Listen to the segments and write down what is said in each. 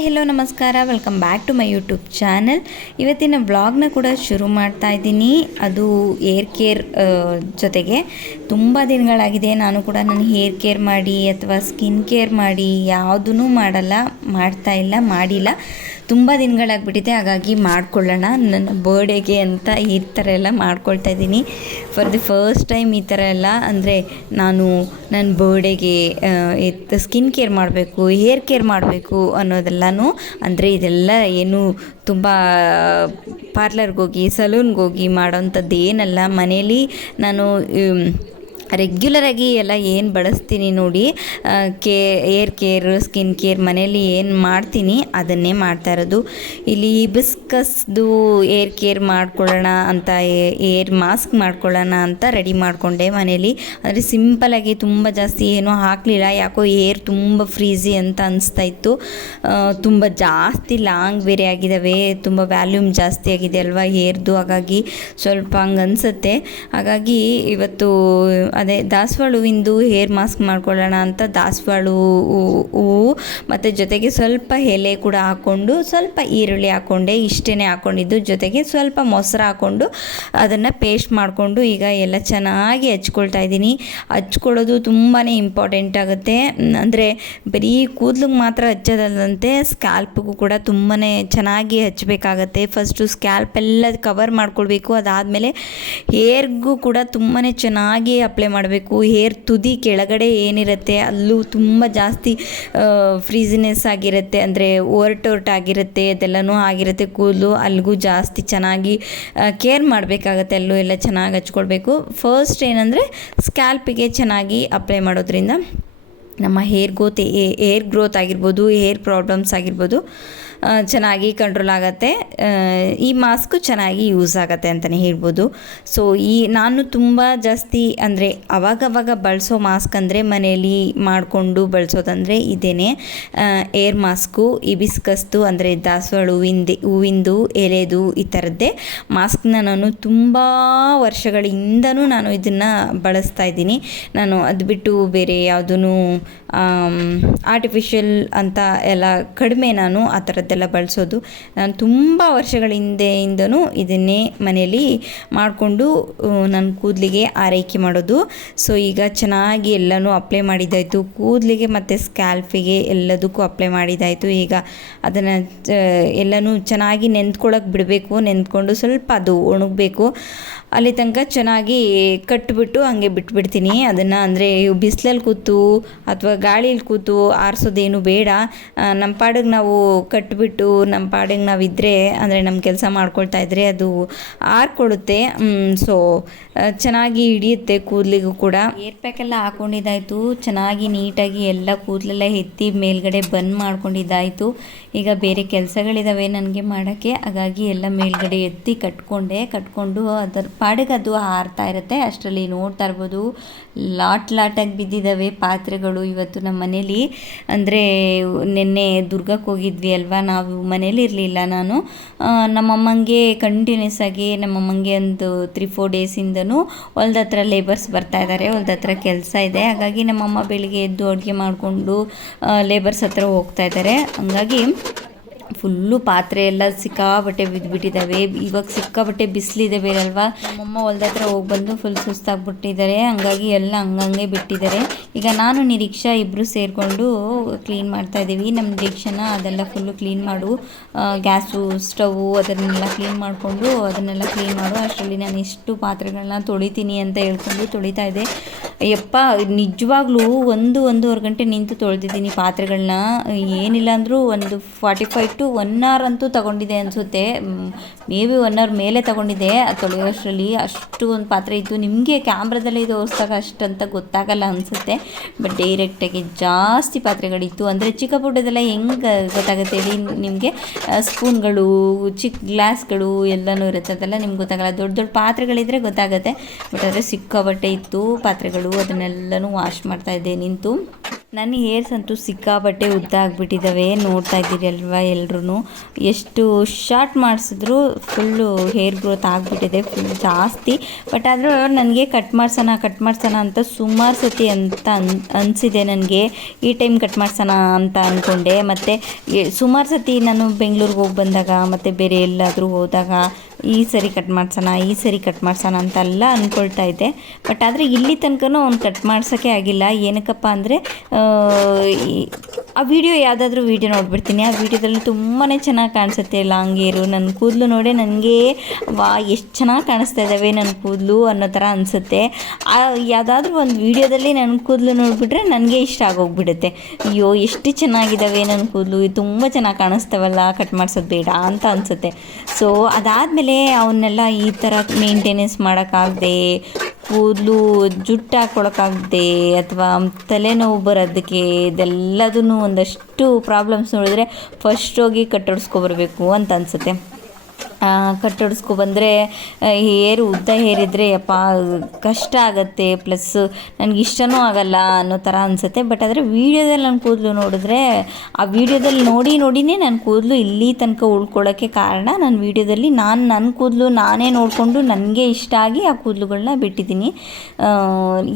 Hi hello ನಮಸ್ಕಾರ, welcome back to my YouTube channel. ಇವತ್ತಿನ ವ್ಲಾಗ್ನ ಕೂಡ ಶುರು ಮಾಡ್ತಾ ಇದ್ದೀನಿ. ಅದು ಹೇರ್ ಕೇರ್ ಜೊತೆಗೆ ತುಂಬ ದಿನಗಳಾಗಿದೆ ನಾನು ಕೂಡ ನನ್ನ ಹೇರ್ ಕೇರ್ ಮಾಡಿ ಅಥವಾ ಸ್ಕಿನ್ ಕೇರ್ ಮಾಡಿ ಯಾವುದೂ ಮಾಡಿಲ್ಲ. ತುಂಬ ದಿನಗಳಾಗ್ಬಿಟ್ಟಿದೆ, ಹಾಗಾಗಿ ಮಾಡ್ಕೊಳ್ಳೋಣ ನನ್ನ ಬರ್ಡೇಗೆ ಅಂತ ಈ ಥರ ಎಲ್ಲ ಮಾಡ್ಕೊಳ್ತಾ ಇದ್ದೀನಿ. ಫಾರ್ ದಿ ಫಸ್ಟ್ ಟೈಮ್ ಈ ಥರ ಎಲ್ಲ ಅಂದರೆ ನಾನು ನನ್ನ ಬರ್ಡೇಗೆ ಸ್ಕಿನ್ ಕೇರ್ ಮಾಡಬೇಕು, ಹೇರ್ ಕೇರ್ ಮಾಡಬೇಕು ಅನ್ನೋದೆಲ್ಲನೂ ಅಂದರೆ ಇದೆಲ್ಲ ಏನು ತುಂಬ ಪಾರ್ಲರ್ಗೋಗಿ ಸಲೂನ್ಗೋಗಿ ಮಾಡೋಂಥದ್ದು ಏನಲ್ಲ. ಮನೇಲಿ ನಾನು ರೆಗ್ಯುಲರಾಗಿ ಎಲ್ಲ ಏನು ಬಳಸ್ತೀನಿ ನೋಡಿ, ಹೇರ್ ಕೇರ್ ಸ್ಕಿನ್ ಕೇರ್ ಮನೇಲಿ ಏನು ಮಾಡ್ತೀನಿ ಅದನ್ನೇ ಮಾಡ್ತಾ ಇರೋದು. ಇಲ್ಲಿ ಹಿಬಿಸ್ಕಸ್ದು ಹೇರ್ ಕೇರ್ ಮಾಡ್ಕೊಳ್ಳೋಣ ಅಂತ, ಹೇರ್ ಮಾಸ್ಕ್ ಮಾಡ್ಕೊಳ್ಳೋಣ ಅಂತ ರೆಡಿ ಮಾಡಿಕೊಂಡೆ ಮನೇಲಿ. ಅಂದರೆ ಸಿಂಪಲಾಗಿ ತುಂಬ ಜಾಸ್ತಿ ಏನೂ ಹಾಕಲಿಲ್ಲ, ಯಾಕೋ ಹೇರ್ ತುಂಬ ಫ್ರೀಝಿ ಅಂತ ಅನಿಸ್ತಾ ಇತ್ತು. ತುಂಬ ಜಾಸ್ತಿ ಲಾಂಗ್ ಬೇರೆ ಆಗಿದ್ದಾವೆ, ತುಂಬ ವ್ಯಾಲ್ಯೂಮ್ ಜಾಸ್ತಿ ಆಗಿದೆ ಅಲ್ವಾ ಹೇರ್ದು, ಹಾಗಾಗಿ ಸ್ವಲ್ಪ ಹಂಗೆ ಅನಿಸುತ್ತೆ. ಹಾಗಾಗಿ ಇವತ್ತು ಅದೇ ದಾಸವಾಳ ಹೂವಿಂದು ಹೇರ್ ಮಾಸ್ಕ್ ಮಾಡ್ಕೊಳ್ಳೋಣ ಅಂತ ದಾಸವಾಳ ಹೂವು ಮತ್ತು ಜೊತೆಗೆ ಸ್ವಲ್ಪ ಎಲೆ ಕೂಡ ಹಾಕ್ಕೊಂಡು ಸ್ವಲ್ಪ ಈರುಳ್ಳಿ ಹಾಕ್ಕೊಂಡೆ, ಇಷ್ಟೇ ಹಾಕ್ಕೊಂಡಿದ್ದು. ಜೊತೆಗೆ ಸ್ವಲ್ಪ ಮೊಸರು ಹಾಕ್ಕೊಂಡು ಅದನ್ನು ಪೇಸ್ಟ್ ಮಾಡಿಕೊಂಡು ಈಗ ಎಲ್ಲ ಚೆನ್ನಾಗಿ ಹಚ್ಕೊಳ್ತಾ ಇದ್ದೀನಿ. ಹಚ್ಕೊಳ್ಳೋದು ತುಂಬಾ ಇಂಪಾರ್ಟೆಂಟ್ ಆಗುತ್ತೆ. ಅಂದರೆ ಬರೀ ಕೂದಲಿಗೆ ಮಾತ್ರ ಹಚ್ಚೋದಲ್ಲದಂತೆ ಸ್ಕ್ಯಾಲ್ಪ್ಗೂ ಕೂಡ ತುಂಬಾ ಚೆನ್ನಾಗಿ ಹಚ್ಚಬೇಕಾಗತ್ತೆ. ಫಸ್ಟು ಸ್ಕ್ಯಾಲ್ಪ್ ಎಲ್ಲ ಕವರ್ ಮಾಡ್ಕೊಳ್ಬೇಕು, ಅದಾದಮೇಲೆ ಹೇರ್ಗೂ ಕೂಡ ತುಂಬಾ ಚೆನ್ನಾಗಿ ಅಪ್ಲೈ ಮಾಡಬೇಕು. ಹೇರ್ ತುದಿ ಕೆಳಗಡೆ ಏನಿರುತ್ತೆ ಅಲ್ಲೂ ತುಂಬ ಜಾಸ್ತಿ ಫ್ರೀಸಿನೆಸ್ ಆಗಿರುತ್ತೆ, ಅಂದರೆ ಒರಟೊರಟಾಗಿರುತ್ತೆ, ಅದೆಲ್ಲನೂ ಆಗಿರುತ್ತೆ ಕೂದಲು. ಅಲ್ಲಿಗೂ ಜಾಸ್ತಿ ಚೆನ್ನಾಗಿ ಕೇರ್ ಮಾಡಬೇಕಾಗತ್ತೆ, ಅಲ್ಲೂ ಎಲ್ಲ ಚೆನ್ನಾಗಿ ಹಚ್ಕೊಳ್ಬೇಕು. ಫಸ್ಟ್ ಏನಂದರೆ ಸ್ಕ್ಯಾಲ್ಪಿಗೆ ಚೆನ್ನಾಗಿ ಅಪ್ಲೈ ಮಾಡೋದ್ರಿಂದ ನಮ್ಮ ಹೇರ್ ಗ್ರೋತ್ ಆಗಿರ್ಬೋದು, ಹೇರ್ ಪ್ರಾಬ್ಲಮ್ಸ್ ಆಗಿರ್ಬೋದು ಚೆನ್ನಾಗಿ ಕಂಟ್ರೋಲ್ ಆಗುತ್ತೆ. ಈ ಮಾಸ್ಕು ಚೆನ್ನಾಗಿ ಯೂಸ್ ಆಗುತ್ತೆ ಅಂತಲೇ ಹೇಳ್ಬೋದು. ಸೊ ನಾನು ತುಂಬ ಜಾಸ್ತಿ ಅಂದರೆ ಅವಾಗವಾಗ ಬಳಸೋ ಮಾಸ್ಕ್ ಅಂದರೆ ಮನೆಯಲ್ಲಿ ಮಾಡಿಕೊಂಡು ಬಳಸೋದಂದರೆ ಇದೇನೆ ಏರ್ ಮಾಸ್ಕು, ಹಿಬಿಸ್ಕಸ್ದು ಅಂದರೆ ದಾಸವಾಳ ಹೂವಿಂದು ಎಲೆದು ಈ ಥರದ್ದೇ ಮಾಸ್ಕ್ನ ನಾನು ತುಂಬ ವರ್ಷಗಳಿಂದನೂ ನಾನು ಇದನ್ನು ಬಳಸ್ತಾ ಇದ್ದೀನಿ. ನಾನು ಅದು ಬಿಟ್ಟು ಬೇರೆ ಯಾವುದೂ ಆರ್ಟಿಫಿಷಿಯಲ್ ಅಂತ ಎಲ್ಲ ಕಡಿಮೆ ನಾನು ಆ ಥರದ್ದೆಲ್ಲ ಬಳಸೋದು. ನಾನು ತುಂಬ ವರ್ಷಗಳ ಹಿಂದೆಯಿಂದನೂ ಇದನ್ನೇ ಮನೆಯಲ್ಲಿ ಮಾಡಿಕೊಂಡು ನನ್ನ ಕೂದಲಿಗೆ ಆರೈಕೆ ಮಾಡೋದು. ಸೊ ಈಗ ಚೆನ್ನಾಗಿ ಎಲ್ಲನೂ ಅಪ್ಲೈ ಮಾಡಿದ್ದಾಯಿತು, ಕೂದಲಿಗೆ ಮತ್ತು ಸ್ಕ್ಯಾಲ್ಫಿಗೆ ಎಲ್ಲದಕ್ಕೂ ಅಪ್ಲೈ ಮಾಡಿದ್ದಾಯಿತು. ಈಗ ಅದನ್ನು ಎಲ್ಲನೂ ಚೆನ್ನಾಗಿ ನೆಂದ್ಕೊಳ್ಳೋಕೆ ಬಿಡಬೇಕು. ನೆಂದ್ಕೊಂಡು ಸ್ವಲ್ಪ ಅದು ಒಣಗಬೇಕು, ಅಲ್ಲಿ ತನಕ ಚೆನ್ನಾಗಿ ಕಟ್ಟಿಬಿಟ್ಟು ಹಾಗೆ ಬಿಟ್ಬಿಡ್ತೀನಿ ಅದನ್ನು. ಅಂದರೆ ಬಿಸಿಲಲ್ಲಿ ಕೂತು ಅಥವಾ ಗಾಳೀಲಿ ಕೂತು ಆರಿಸೋದೇನು ಬೇಡ. ನಮ್ಮ ಪಾಡಿಗೆ ನಾವು ಕಟ್ಟಿಬಿಟ್ಟು ನಮ್ಮ ಪಾಡಿಗೆ ನಾವಿದ್ದರೆ, ಅಂದರೆ ನಮ್ಮ ಕೆಲಸ ಮಾಡ್ಕೊಳ್ತಾ ಇದ್ದರೆ ಅದು ಆರ್ಕೊಳ್ಳುತ್ತೆ. ಸೊ ಚೆನ್ನಾಗಿ ಹಿಡಿಯುತ್ತೆ ಕೂದಲಿಗೂ ಕೂಡ. ಏರ್ ಪ್ಯಾಕೆಲ್ಲ ಹಾಕ್ಕೊಂಡಿದ್ದಾಯಿತು, ಚೆನ್ನಾಗಿ ನೀಟಾಗಿ ಎಲ್ಲ ಕೂದಲೆಲ್ಲ ಎತ್ತಿ ಮೇಲ್ಗಡೆ ಬಂದ್ ಮಾಡ್ಕೊಂಡಿದ್ದಾಯಿತು. ಈಗ ಬೇರೆ ಕೆಲಸಗಳಿದ್ದಾವೆ ನನಗೆ ಮಾಡೋಕ್ಕೆ, ಹಾಗಾಗಿ ಎಲ್ಲ ಮೇಲ್ಗಡೆ ಎತ್ತಿ ಕಟ್ಕೊಂಡು ಅದರ ಪಾಡಿಗೆ ಅದು ಹಾರ್ತಾ ಇರುತ್ತೆ. ಅಷ್ಟರಲ್ಲಿ ನೋಡ್ತಾ ಇರ್ಬೋದು ಲಾಟಾಗಿ ಬಿದ್ದಿದ್ದಾವೆ ಪಾತ್ರೆಗಳು ಇವತ್ತು ನಮ್ಮ ಮನೇಲಿ. ಅಂದರೆ ನಿನ್ನೆ ದುರ್ಗಕ್ಕೆ ಹೋಗಿದ್ವಿ ಅಲ್ವಾ, ನಾವು ಮನೇಲಿ ಇರಲಿಲ್ಲ. ನಾನು ನಮ್ಮಮ್ಮಂಗೆ ಕಂಟಿನ್ಯೂಸ್ ಆಗಿ ನಮ್ಮಮ್ಮಂಗೆ ಒಂದು 3-4 ಡೇಸಿಂದನೂ ಹೊಲ್ದ ಹತ್ರ ಲೇಬರ್ಸ್ ಬರ್ತಾ ಇದ್ದಾರೆ, ಹೊಲ್ದ ಹತ್ರ ಕೆಲಸ ಇದೆ. ಹಾಗಾಗಿ ನಮ್ಮಮ್ಮ ಬೆಳಿಗ್ಗೆ ಎದ್ದು ಅಡುಗೆ ಮಾಡಿಕೊಂಡು ಲೇಬರ್ಸ್ ಹತ್ರ ಹೋಗ್ತಾ ಇದ್ದಾರೆ. ಹಂಗಾಗಿ ಫುಲ್ಲು ಪಾತ್ರೆ ಎಲ್ಲ ಸಿಕ್ಕಾಬಟ್ಟೆ ಬಿದ್ದುಬಿಟ್ಟಿದ್ದಾವೆ. ಇವಾಗ ಸಿಕ್ಕಾಬಟ್ಟೆ ಬಿಸಿಲಿದೆ ಬೇರೆ ಅಲ್ವಾ. ನಮ್ಮಮ್ಮ ಹೊಲ್ದ ಹತ್ರ ಹೋಗಿ ಬಂದು ಫುಲ್ ಸುಸ್ತಾಗ್ಬಿಟ್ಟಿದ್ದಾರೆ, ಹಂಗಾಗಿ ಎಲ್ಲ ಹಂಗಂಗೆ ಬಿಟ್ಟಿದ್ದಾರೆ. ಈಗ ನಾನು ನಿರೀಕ್ಷಾ ಇಬ್ಬರು ಸೇರಿಕೊಂಡು ಕ್ಲೀನ್ ಮಾಡ್ತಾಯಿದ್ದೀವಿ ನಮ್ಮ ನಿರೀಕ್ಷೆನ. ಅದೆಲ್ಲ ಫುಲ್ಲು ಕ್ಲೀನ್ ಮಾಡು, ಗ್ಯಾಸು ಸ್ಟವು ಅದನ್ನೆಲ್ಲ ಕ್ಲೀನ್ ಮಾಡಿಕೊಂಡು ಅದನ್ನೆಲ್ಲ ಕ್ಲೀನ್ ಮಾಡು. ಅಷ್ಟರಲ್ಲಿ ನಾನು ಇಷ್ಟು ಪಾತ್ರೆಗಳನ್ನ ತೊಳಿತೀನಿ ಅಂತ ಹೇಳ್ಕೊಂಡು ತೊಳಿತಾ ಇದ್ದೆ. ಯಪ್ಪ ನಿಜವಾಗ್ಲೂ 1-1.5 ಗಂಟೆ ನಿಂತು ತೊಳೆದಿದ್ದೀನಿ ಪಾತ್ರೆಗಳನ್ನ. ಏನಿಲ್ಲ ಅಂದರೂ ಒಂದು 45 to 1 hour ಅಂತೂ ತಗೊಂಡಿದೆ ಅನಿಸುತ್ತೆ. ಮೇ ಬಿ 1 hour ಮೇಲೆ ತಗೊಂಡಿದ್ದೆ ತೊಳೆಯೋಷ್ಟರಲ್ಲಿ. ಅಷ್ಟು ಒಂದು ಪಾತ್ರೆ ಇತ್ತು. ನಿಮಗೆ ಕ್ಯಾಮ್ರಾದಲ್ಲೇ ತೋರಿಸಿದಾಗ ಅಷ್ಟಂತ ಗೊತ್ತಾಗಲ್ಲ ಅನಿಸುತ್ತೆ, ಬಟ್ ಡೈರೆಕ್ಟಾಗಿ ಜಾಸ್ತಿ ಪಾತ್ರೆಗಳಿತ್ತು. ಅಂದರೆ ಚಿಕ್ಕ ಪುಟ್ಟದೆಲ್ಲ ಹೆಂಗೆ ಗೊತ್ತಾಗುತ್ತೆ ಹೇಳಿ ನಿಮಗೆ, ಸ್ಪೂನ್ಗಳು ಚಿಕ್ಕ ಗ್ಲಾಸ್ಗಳು ಎಲ್ಲನೂ ಇರುತ್ತೆ, ಅದೆಲ್ಲ ನಿಮ್ಗೆ ಗೊತ್ತಾಗಲ್ಲ. ದೊಡ್ಡ ದೊಡ್ಡ ಪಾತ್ರೆಗಳಿದ್ರೆ ಗೊತ್ತಾಗುತ್ತೆ, ಬಟ್ ಆದರೆ ಸಿಕ್ಕಾಬಟ್ಟೆ ಇತ್ತು ಪಾತ್ರೆಗಳು. ಅದನ್ನೆಲ್ಲನೂ ವಾಶ್ ಮಾಡ್ತಾಯಿದ್ದೆ ನಿಂತು. ನನ್ನ ಹೇರ್ಸ್ ಅಂತೂ ಸಿಕ್ಕಾಪಟ್ಟೆ ಉದ್ದ ಆಗಿಬಿಟ್ಟಿದ್ದಾವೆ, ನೋಡ್ತಾ ಇದ್ದೀರಿ ಅಲ್ವಾ ಎಲ್ರೂ. ಎಷ್ಟು ಶಾರ್ಟ್ ಮಾಡಿಸಿದ್ರು ಫುಲ್ಲು ಹೇರ್ ಗ್ರೋತ್ ಆಗಿಬಿಟ್ಟಿದೆ ಫುಲ್ ಜಾಸ್ತಿ. ಬಟ್ ಆದರೂ ನನಗೆ ಕಟ್ ಮಾಡಿಸೋಣ ಅಂತ ಸುಮಾರು ಸತಿ ಅಂತ ಅನಿಸಿದೆ ನನಗೆ. ಈ ಟೈಮ್ ಕಟ್ ಮಾಡಿಸೋಣ ಅಂತ ಅಂದ್ಕೊಂಡೆ. ಮತ್ತು ಸುಮಾರು ಸತಿ ನಾನು ಬೆಂಗಳೂರಿಗೆ ಹೋಗಿ ಬಂದಾಗ ಮತ್ತು ಬೇರೆ ಎಲ್ಲಾದರೂ ಹೋದಾಗ ಈ ಸರಿ ಕಟ್ ಮಾಡಿಸೋಣ ಅಂತೆಲ್ಲ ಅಂದ್ಕೊಳ್ತಾ ಇದ್ದೆ. ಬಟ್ ಆದರೆ ಇಲ್ಲಿ ತನಕನೂ ಅವ್ನು ಕಟ್ ಮಾಡ್ಸೋಕ್ಕೆ ಆಗಿಲ್ಲ. ಏನಕ್ಕಪ್ಪ ಅಂದರೆ ಆ ವಿಡಿಯೋ ಯಾವುದಾದ್ರೂ ವೀಡಿಯೋ ನೋಡ್ಬಿಡ್ತೀನಿ, ಆ ವಿಡಿಯೋದಲ್ಲಿ ತುಂಬಾ ಚೆನ್ನಾಗಿ ಕಾಣಿಸುತ್ತೆ ಲಾಂಗ್ ಹೇರು. ನನ್ನ ಕೂದಲು ನೋಡಿ ನನಗೆ ಎಷ್ಟು ಚೆನ್ನಾಗಿ ಕಾಣಿಸ್ತಾ ಇದ್ದಾವೆ ನನ್ನ ಕೂದಲು ಅನ್ನೋ ಥರ ಅನಿಸುತ್ತೆ. ಯಾವುದಾದ್ರೂ ಒಂದು ವೀಡಿಯೋದಲ್ಲಿ ನನ್ನ ಕೂದಲು ನೋಡಿಬಿಟ್ರೆ ನನಗೆ ಇಷ್ಟ ಆಗೋಗ್ಬಿಡುತ್ತೆ. ಅಯ್ಯೋ ಎಷ್ಟು ಚೆನ್ನಾಗಿದ್ದಾವೆ ನನ್ನ ಕೂದಲು, ತುಂಬ ಚೆನ್ನಾಗಿ ಕಾಣಿಸ್ತಾವಲ್ಲ, ಕಟ್ ಮಾಡಿಸೋದು ಬೇಡ ಅಂತ ಅನಿಸುತ್ತೆ. ಸೊ ಅದಾದಮೇಲೆ ಅವನ್ನೆಲ್ಲ ಈ ಥರ ಮೇಂಟೆನೆನ್ಸ್ ಮಾಡೋಕ್ಕಾಗದೆ, ಕೂದಲು ಜುಟ್ಟು ಹಾಕ್ಕೊಳಕ್ಕಾಗದೆ, ಅಥವಾ ತಲೆನೋವು ಬರೋದಕ್ಕೆ ಇದೆಲ್ಲದೂ ಒಂದಷ್ಟು ಪ್ರಾಬ್ಲಮ್ಸ್ ನೋಡಿದ್ರೆ ಫಸ್ಟ್ ಹೋಗಿ ಕಟ್ಟೊಡಿಸ್ಕೊಬರ್ಬೇಕು ಅಂತ ಅನಿಸುತ್ತೆ. ಕಟ್ಟೊಡಿಸ್ಕೊಬಂದರೆ ಹೇರು ಉದ್ದ ಹೇರಿದ್ರೆ ಯಪ್ಪ ಕಷ್ಟ ಆಗುತ್ತೆ, ಪ್ಲಸ್ ನನಗೆ ಇಷ್ಟನೂ ಆಗಲ್ಲ ಅನ್ನೋ ಥರ ಅನಿಸುತ್ತೆ. ಬಟ್ ಆದರೆ ವೀಡಿಯೋದಲ್ಲಿ ನನ್ನ ಕೂದಲು ನೋಡಿದ್ರೆ, ಆ ವೀಡಿಯೋದಲ್ಲಿ ನೋಡಿನೇ ನನ್ನ ಕೂದಲು ಇಲ್ಲಿ ತನಕ ಉಳ್ಕೊಳ್ಳೋಕ್ಕೆ ಕಾರಣ. ನನ್ನ ವೀಡಿಯೋದಲ್ಲಿ ನನ್ನ ಕೂದಲು ನಾನೇ ನೋಡಿಕೊಂಡು ನನಗೆ ಇಷ್ಟ ಆಗಿ ಆ ಕೂದಲುಗಳನ್ನ ಬಿಟ್ಟಿದ್ದೀನಿ.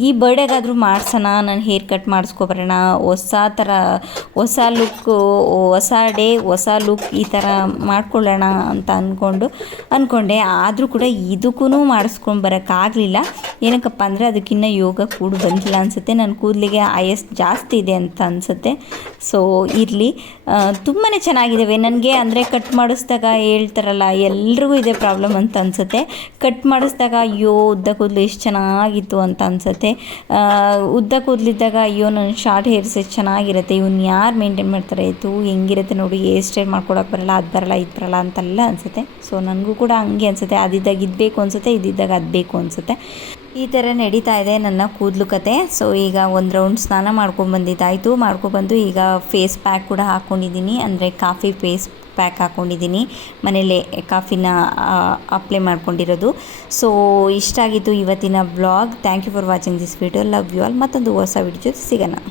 ಈ ಬರ್ಡೇಗಾದರೂ ಮಾಡ್ಸೋಣ, ನಾನು ಹೇರ್ ಕಟ್ ಮಾಡಿಸ್ಕೊಬರೋಣ, ಹೊಸ ಲುಕ್ಕು, ಹೊಸ ಡೇ ಹೊಸ ಲುಕ್ ಈ ಥರ ಮಾಡ್ಕೊಳ್ಳೋಣ ಅಂತ ಅಂದ್ಕೊಂಡೆ. ಆದರೂ ಕೂಡ ಇದಕ್ಕೂ ಮಾಡಿಸ್ಕೊಂಡು ಬರೋಕ್ಕಾಗಲಿಲ್ಲ. ಏನಕ್ಕಪ್ಪ ಅಂದರೆ ಅದಕ್ಕಿನ್ನ ಯೋಗ ಕೂಡ ಬಂದಿಲ್ಲ ಅನಿಸುತ್ತೆ. ನನ್ನ ಕೂದಲಿಗೆ ಆಯಸ್ ಜಾಸ್ತಿ ಇದೆ ಅಂತ ಅನಿಸುತ್ತೆ. ಸೊ ಇರಲಿ, ತುಂಬಾ ಚೆನ್ನಾಗಿದ್ದಾವೆ ನನಗೆ. ಅಂದರೆ ಕಟ್ ಮಾಡಿಸ್ದಾಗ ಹೇಳ್ತಾರಲ್ಲ, ಎಲ್ರಿಗೂ ಇದೇ ಪ್ರಾಬ್ಲಮ್ ಅಂತ ಅನಿಸುತ್ತೆ. ಕಟ್ ಮಾಡಿಸ್ದಾಗ ಅಯ್ಯೋ ಉದ್ದ ಕೂದಲು ಎಷ್ಟು ಚೆನ್ನಾಗಿತ್ತು ಅಂತ ಅನಿಸುತ್ತೆ. ಉದ್ದ ಕೂದಲಿದ್ದಾಗ ಅಯ್ಯೋ ನನ್ನ ಶಾರ್ಟ್ ಹೇರ್ಸ್ ಎಷ್ಟು ಚೆನ್ನಾಗಿರುತ್ತೆ, ಇವನ್ನ ಯಾರು ಮೇಂಟೈನ್ ಮಾಡ್ತಾರೆ, ಹೆಂಗಿರುತ್ತೆ ನೋಡಿ, ಹೇರ್ ಸ್ಟೈಲ್ ಮಾಡ್ಕೊಳಕ್ಕೆ ಬರಲ್ಲ, ಇದು ಬರಲ್ಲ ಅಂತೆಲ್ಲ ಅನಿಸುತ್ತೆ. ಸೊ ನನಗೂ ಕೂಡ ಹಂಗೆ ಅನಿಸುತ್ತೆ. ಅದಿದ್ದಾಗ ಇದು ಬೇಕು ಅನಿಸುತ್ತೆ, ಇದಿದ್ದಾಗ ಅದು ಬೇಕು ಅನಿಸುತ್ತೆ. ಈ ಥರ ನಡೀತಾ ಇದೆ ನನ್ನ ಕೂದಲು ಕತೆ. ಸೊ ಈಗ ಒಂದು ರೌಂಡ್ ಸ್ನಾನ ಮಾಡ್ಕೊಂಡ್ಬಂದಿದ್ದಾಯಿತು. ಮಾಡ್ಕೊಬಂದು ಈಗ ಫೇಸ್ ಪ್ಯಾಕ್ ಕೂಡ ಹಾಕ್ಕೊಂಡಿದ್ದೀನಿ, ಅಂದರೆ ಕಾಫಿ ಫೇಸ್ ಪ್ಯಾಕ್ ಹಾಕ್ಕೊಂಡಿದ್ದೀನಿ. ಮನೇಲೆ ಕಾಫಿನ ಅಪ್ಲೈ ಮಾಡ್ಕೊಂಡಿರೋದು. ಸೊ ಇಷ್ಟ ಆಗಿತ್ತು ಇವತ್ತಿನ vlog. Thank you for watching this video. Love you all. ಮತ್ತೊಂದು ಹೊಸ ವಿಡಿಯೋ ಜೊತೆ ಸಿಗೋಣ.